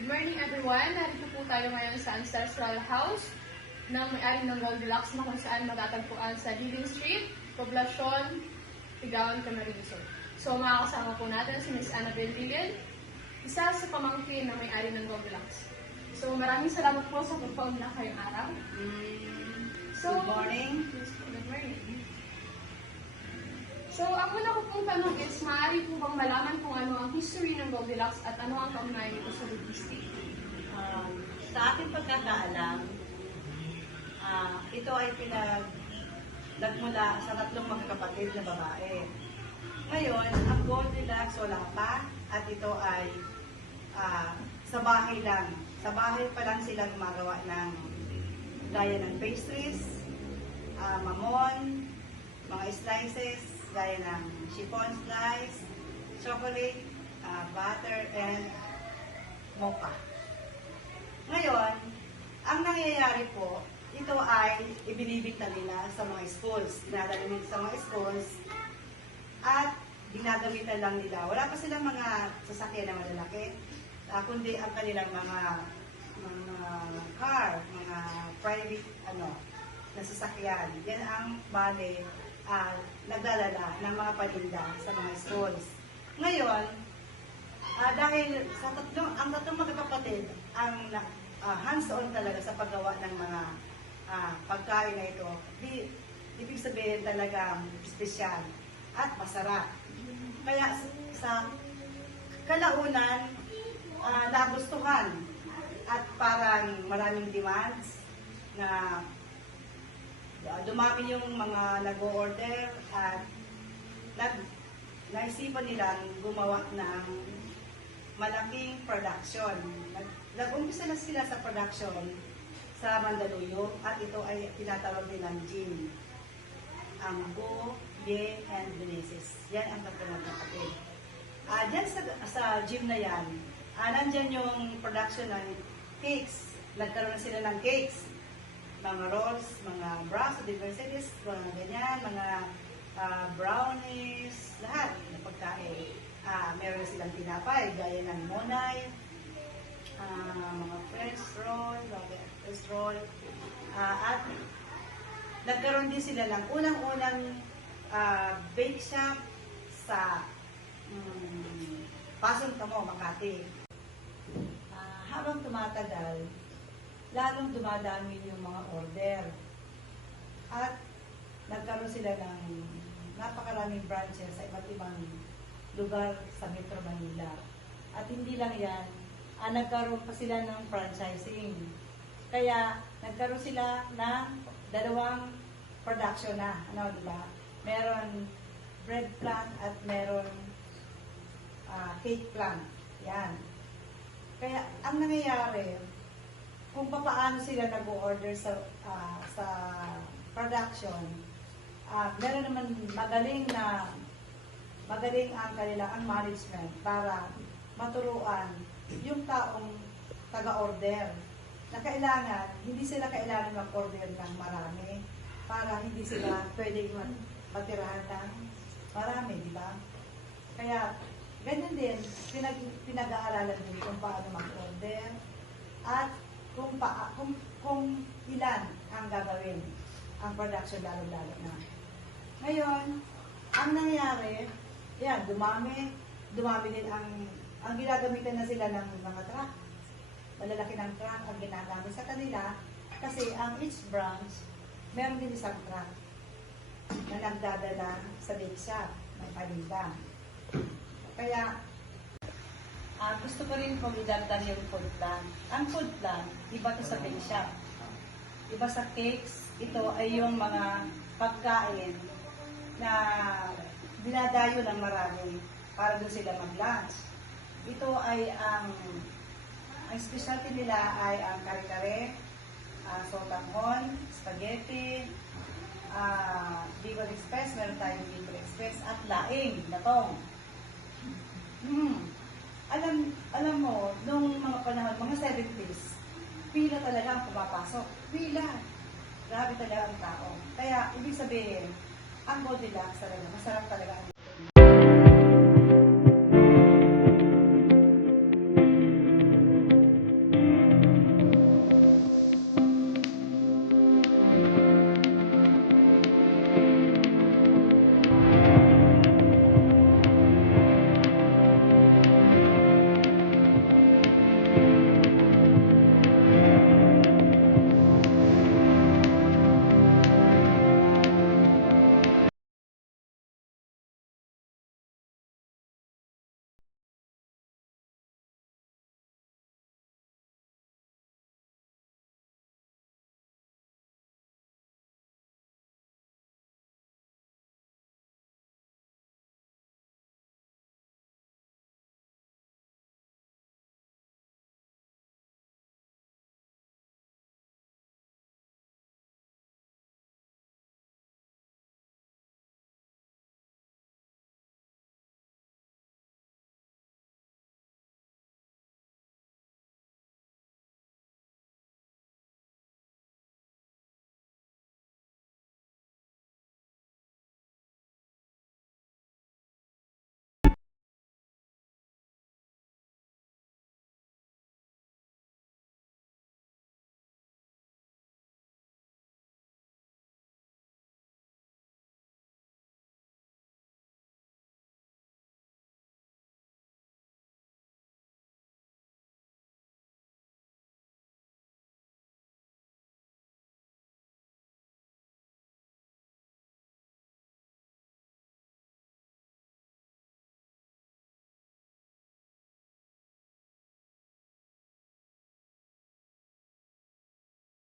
Good morning everyone! Narito po tayo ngayon sa Ancestral House ng may-ari ng Goldilocks na kung saan matatagpuan sa Living Street, Poblacion, Tigaon, Camarines Sur. So makakasama po natin si Ms. Annabel Dillon, isa sa pamangkin na may-ari ng Goldilocks. So maraming salamat po sa pagpaunla kayong araw. So, Good morning. Good morning. So, ang una ko pong tanong is, maaari po bang malaman kung ano ang history ng Goldilocks at ano ang kaugnayan nito sa logistic? Sa aking pagkakaalam, ito ay nagmula sa tatlong magkakapatid na babae. Ngayon, ang Goldilocks wala pa at ito ay sa bahay lang. Sa bahay pa lang sila gumagawa ng gaya ng pastries, mamon, mga slices, gaya ng chiffon slice, chocolate, butter, and mocha. Ngayon, ang nangyayari po, ito ay ibinibig na nila sa mga schools. Dinadala nila sa mga schools at ginagamitan lang nila. Wala pa silang mga sasakyan na malalaki, kundi ang kanilang mga car, mga private na sasakyan. Yan ang bale naglalala ng mga paninda sa mga schools. Ngayon, dahil sa ang tatlong magkakapatid ang hands-on talaga sa paggawa ng mga pagkain na ito, ibig sabihin talaga espesyal at masarap. Kaya sa kalaunan, nagustuhan at parang maraming demands na dumami yung mga nag-o-order at naisipan nilang gumawa ng malaking production. Nag-umpisa na sila sa production sa Mandaluyong at ito ay tinatawag nilang gym. Ang Go, Ye, and Benesis. Yan ang tatlong magkakapatid. Diyan sa gym na yan, nandyan yung production ng cakes. Nagkaroon na sila ng cakes. Mga rolls, mga brass, diversities, mga ganyan, mga brownies, lahat ng pagkain. Meron na silang tinapay, gaya ng monay, mga French roll, at nagkaroon din sila ng unang-unang bake shop sa Pasong Tamo, Makati. Habang tumatagal, lalong dumadami yung mga order. At nagkaroon sila ng napakaraming branches sa iba't ibang lugar sa Metro Manila. At hindi lang yan, nagkaroon pa sila ng franchising. Kaya nagkaroon sila ng dalawang production na. Diba? Meron bread plant at meron cake plant. Yan. Kaya ang nangyayari, kung paano sila nag-order sa production, meron naman magaling ang kanilang management para maturuan yung taong taga-order na hindi sila kailangan mag-order ng marami para hindi sila pwedeng matirahan ng marami, di ba? Kaya, ganyan din, pinag-aaralan din kung paano mag-order at kung ilan ang gagawin ang production lalo-lalo na. Ngayon, ang nangyayari, yan, dumami din ang ginagamitan na sila ng mga truck. Malalaki ng truck ang ginagamit sa kanila kasi ang each branch, meron din isang truck na nagdadala sa bake shop ng paninda. Kaya, gusto ko rin pong idagdag yung food plant. Ang food plant, iba to sa bake shop. Iba sa cakes, ito ay yung mga pagkain na dinadayo ng marami para doon sila mag-lunch. Ito ay ang specialty nila ay ang kare-kare, sotanghon, spaghetti, Bicol Express, meron tayong Bicol Express, at laing, natong. Alam mo, nung mga panahon, mga 70s, pila talaga ang pumapasok. Pila. Grabe talaga ang tao. Kaya, ibig sabihin, ang Goldilocks talaga, masarap talaga.